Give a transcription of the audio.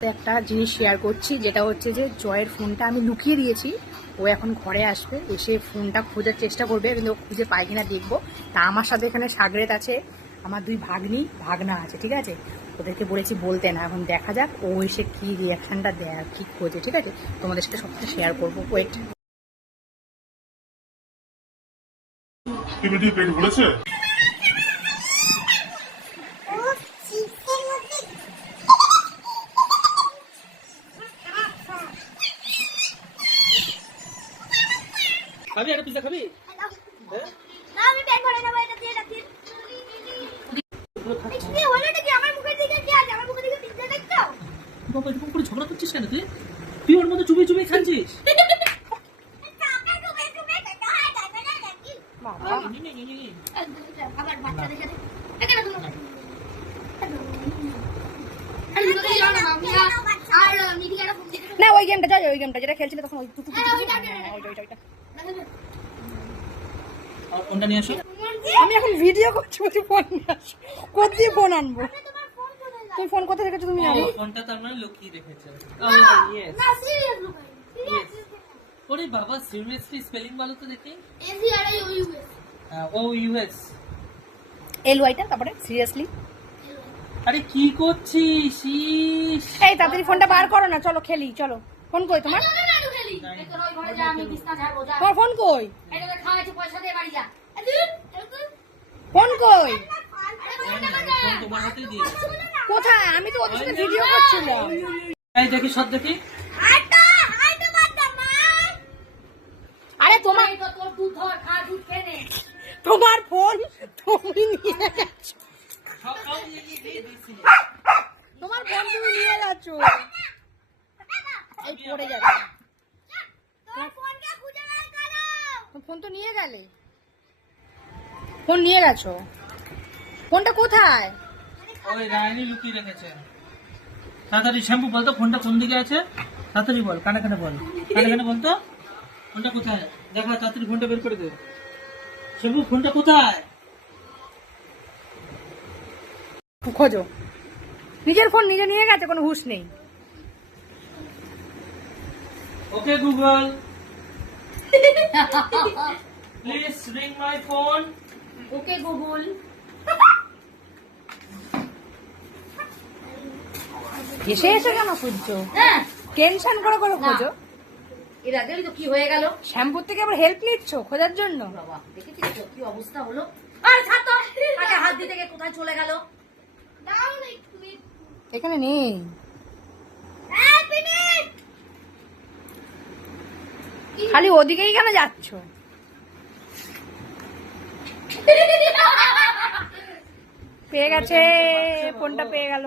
একটা জিনিস শেয়ার করছি, যেটা হচ্ছে যে জয়ের ফোনটা আমি লুকিয়ে দিয়েছি। ও এখন ঘরে আসবে, এসে ফোনটা খোঁজার চেষ্টা করবে, কিন্তু ও খুঁজে পাই কিনা দেখবো। তা আমার সাথে এখানে সাগরেত আছে, আমার দুই ভাগনা আছে, ঠিক আছে। ওদেরকে বলেছি বলতে না, এখন দেখা যাক ও এসে কি রিয়াকশনটা দেয়, কি খোঁজে, ঠিক আছে। তোমাদের সাথে সবটা শেয়ার করবো, ওয়েট। পেট ভরেছে? খাবি একটা পিজ্জা খাবি? না আমি পেট ভরে নেব, এটা দিয়ে রাখি। কি হলো নাকি? আমার মুখের দিকে কি আছে? আমার মুখের দিকে পিজ্জা দেখছো? বাবা এরকম করে ঝগড়া করছিস কেন তুই? তুই ওর মধ্যে চুপি চুপি খাচ্ছিস? আবার বাচ্চাদের সাথে এটা তুমি না ওই গেমটা যাই, ওই গেমটা যেটা খেলছিলে তখন, ওই আর ফোনটা নিয়ে আসো। আমি এখন ভিডিও করছি, বলছি ফোন নিয়ে আসো। কোথায় ফোন আনবো? তুমি ফোন কোথায় রেখেছো তুমি জানো? ফোনটা তার মানে লুকিয়ে রেখেছে। না সিরিয়াস লুক সিরিয়াস ওরে বাবা সিরিয়াসলি স্পেলিং বলো তো দেখি। S E R U U S O U S. LYটা তারপরে সিরিয়াসলি। আরে কি করছিস? এই তাড়াতাড়ি ফোনটা বার করো না, চলো খেলি, চলো। ফোন কই তোমার? তোমার ফোন কই? ফোন কই? তোমার হাতে দিয়ে কোথায়? আমি তো ওদের সাথে ভিডিও করছিলাম। এই দেখি সব দেখি। আরে তোমার তোমার ফোন তুমি নিয়ে গেছো, সব দিয়ে দিয়ে দিছি। তোমার ফোন তুমি নিয়ে গেছো, এই পড়ে যাবে। ফোন তো নিয়ে গেলে, ফোন নিয়ে গেছো, ফোনটা কোথায়? ওই রায়নি লুকিয়ে রেখেছে। তাড়াতাড়ি শ্যাম্পু বলতো ফোনটা কোন দিকে আছে, তাড়াতাড়ি বল, কানে কানে বল, কানে কানে বলতো ফোনটা কোথায়। দেখা তাড়াতাড়ি ফোনটা বের করে দে। শ্যাম্পু ফোনটা কোথায়? খোঁজো। নিজের ফোন নিজে নিয়ে গেছে, কোনো হুঁশ নেই। Okay Google please ring my phone. Okay Google. এসে এসে কেন খুঁজছো? টেনশন করে করে খোঁজো। এর আগে তো কি হয়ে গেল? শ্যাম্পুর থেকে আবার হেল্প নিচ্ছ খোঁজার জন্য? বাবা দেখেছিস তো কি অবস্থা হলো? আর ছাড় তো, আগে হাত দিতে গিয়ে কোথায় চলে গেল? দাও না একটু এখানে নেই। খালি ওদিকেই কেন যাচ্ছ? পেয়ে গেছে, ফোনটা পেয়ে গেল।